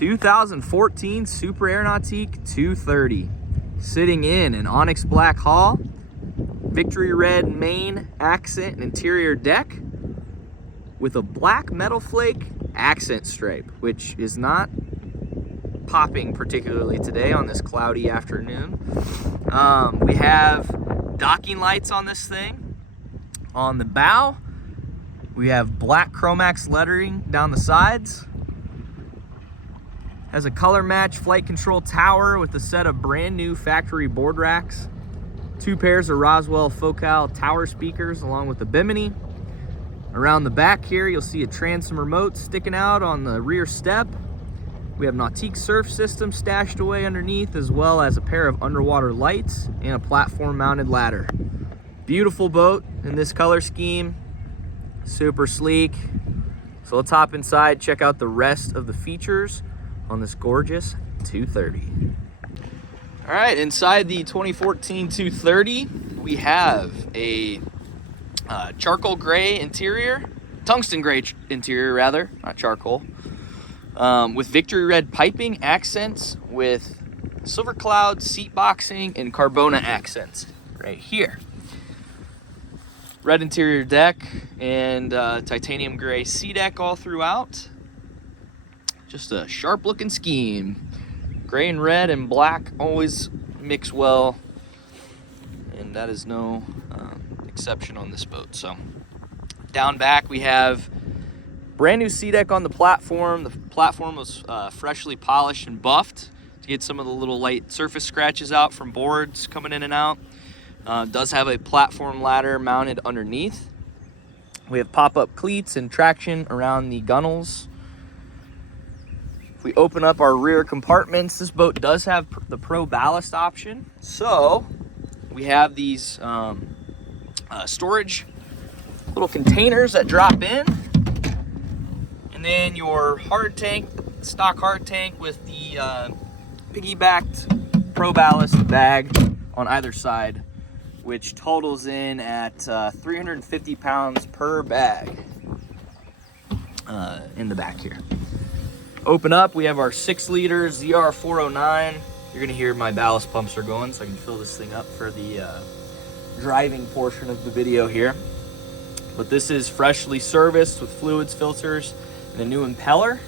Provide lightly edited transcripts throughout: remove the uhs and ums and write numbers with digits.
2014 Super Air Nautique 230. Sitting in an onyx black hull, victory red main accent and interior deck with a black metal flake accent stripe, which is not popping particularly today on this cloudy afternoon. We have docking lights on this thing. On the bow, we have black Chromax lettering down the sides. Has a color match flight control tower with a set of brand new factory board racks. 2 pairs of Roswell Focal tower speakers along with the bimini. Around the back here, you'll see a transom remote sticking out on the rear step. We have Nautique surf system stashed away underneath, as well as a pair of underwater lights and a platform mounted ladder. Beautiful boat in this color scheme, super sleek. So let's hop inside, check out the rest of the features on this gorgeous 230. All right, inside the 2014 230, we have a charcoal gray interior, tungsten gray interior rather, not charcoal, with victory red piping accents with silver cloud seat boxing and Carbona accents right here. Red interior deck and titanium gray sea deck all throughout. Just a sharp looking scheme. Gray and red and black always mix well, and that is no exception on this boat. So down back we have brand new sea deck on the platform. The platform was freshly polished and buffed to get some of the little light surface scratches out from boards coming in and out. Does have a platform ladder mounted underneath. We have pop-up cleats and traction around the gunnels. If we open up our rear compartments, this boat does have the Pro Ballast option. So we have these storage little containers that drop in, and then your hard tank, stock hard tank with the piggybacked Pro Ballast bag on either side, which totals in at 350 pounds per bag in the back here. Open up, we have our 6-liter ZR409. You're gonna hear my ballast pumps are going, so I can fill this thing up for the driving portion of the video here. But this is freshly serviced with fluids, filters, and a new impeller,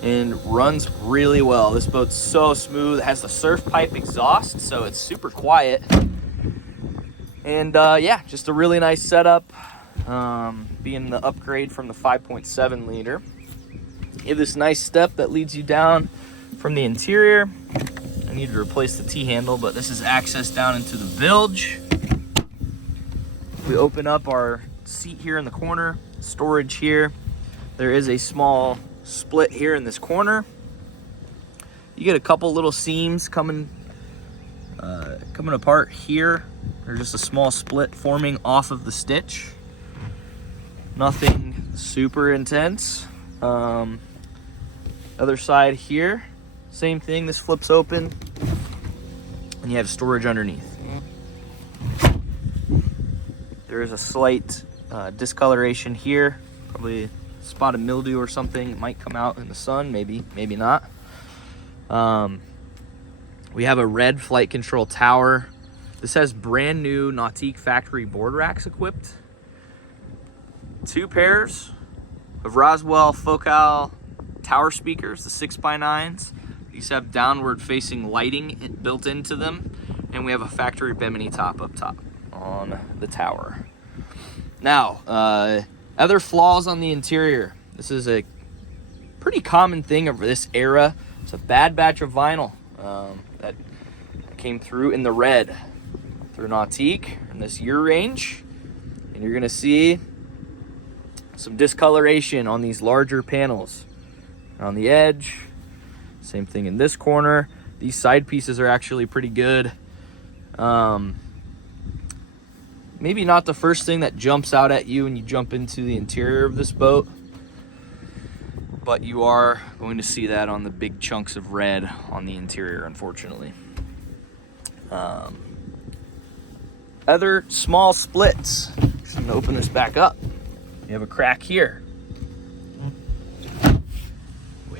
and runs really well. This boat's so smooth. It has the surf pipe exhaust, so it's super quiet. And yeah, just a really nice setup, being the upgrade from the 5.7 liter. You have this nice step that leads you down from the interior. I need to replace the T-handle, but this is access down into the bilge. We open up our seat here in the corner, storage here. There is a small split here in this corner. You get a couple little seams coming apart here. There's just a small split forming off of the stitch. Nothing super intense. Other side here, same thing. This flips open and you have storage underneath. There is a slight discoloration here, probably a spot of mildew or something. It might come out in the sun, maybe not. We have a red flight control tower. This has brand new Nautique factory board racks equipped. 2 pairs of Roswell Focal tower speakers, the 6x9s. These have downward facing lighting built into them, and we have a factory bimini top up top on the tower. Now, other flaws on the interior. This is a pretty common thing of this era. It's a bad batch of vinyl that came through in the red through Nautique in this year range, and you're gonna see some discoloration on these larger panels on the edge. Same thing in this corner. These side pieces are actually pretty good. Maybe not the first thing that jumps out at you when you jump into the interior of this boat, but you are going to see that on the big chunks of red on the interior, unfortunately. Other small splits. Just gonna open this back up. You have a crack here.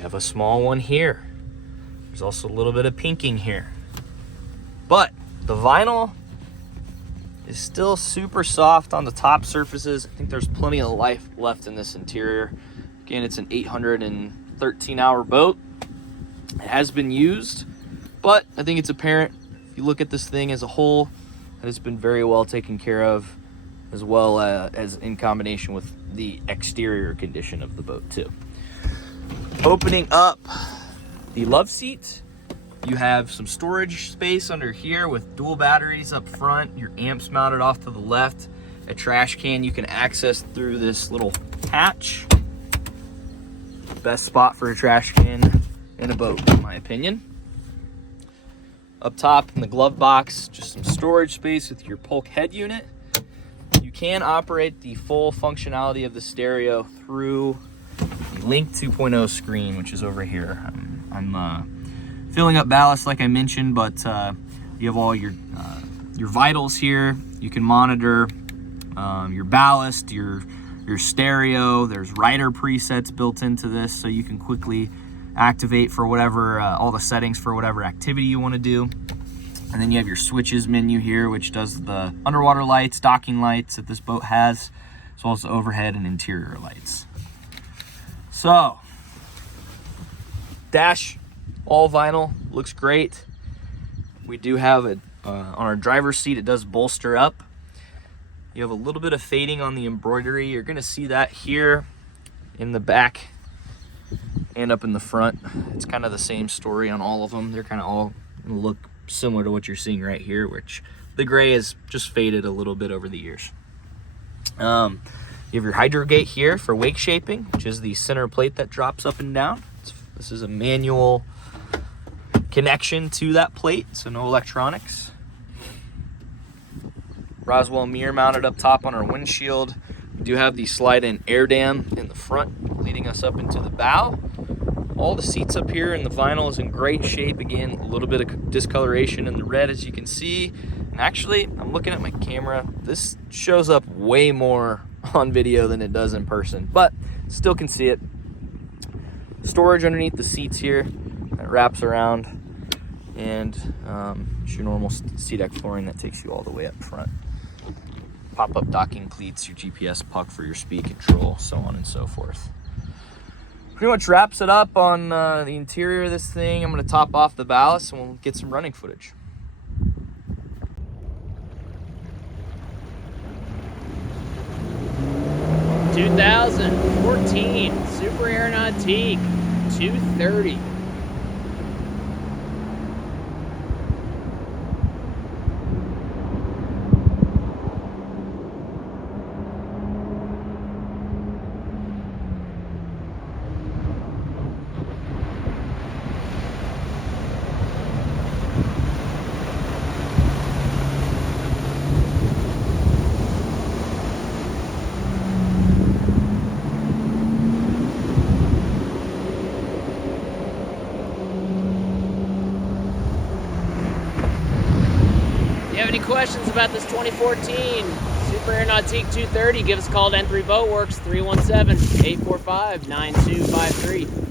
We We have a small one here. There's also a little bit of pinking here. But the vinyl is still super soft on the top surfaces. I think there's plenty of life left in this interior. Again, it's an 813-hour boat. It has been used, but I think it's apparent if you look at this thing as a whole that it's been very well taken care of, as well as in combination with the exterior condition of the boat too. Opening up the love seat, you have some storage space under here with dual batteries up front, your amps mounted off to the left, a trash can you can access through this little hatch. Best spot for a trash can in a boat, in my opinion. Up top in the glove box, just some storage space with your Polk head unit. You can operate the full functionality of the stereo through the Link 2.0 screen, which is over here. I'm filling up ballast like I mentioned, but you have all your vitals here. You can monitor your ballast, your stereo. There's rider presets built into this, so you can quickly activate for whatever, all the settings for whatever activity you want to do. And then you have your switches menu here, which does the underwater lights, docking lights that this boat has, as well as the overhead and interior lights. So, dash, all vinyl, looks great. We do have it on our driver's seat, it does bolster up. You have a little bit of fading on the embroidery. You're gonna see that here in the back and up in the front. It's kind of the same story on all of them. They're kind of all gonna look similar to what you're seeing right here, which the gray has just faded a little bit over the years. You have your hydro gate here for wake shaping, which is the center plate that drops up and down. This is a manual connection to that plate, so no electronics. Roswell mirror mounted up top on our windshield. We do have the slide-in air dam in the front, leading us up into the bow. All the seats up here and the vinyl is in great shape. Again, a little bit of discoloration in the red, as you can see. And actually, I'm looking at my camera. This shows up way more on video than it does in person, but still can see it. Storage underneath the seats here that wraps around, and it's your normal SeaDeck flooring that takes you all the way up front. Pop-up docking cleats, your GPS puck for your speed control, so on and so forth. Pretty much wraps it up on the interior of this thing. I'm going to top off the ballast and we'll get some running footage. (2014) Super Air Nautique 230. Any questions about this 2014 Super Air Nautique 230, give us a call at N3 Boatworks, 317-845-9253.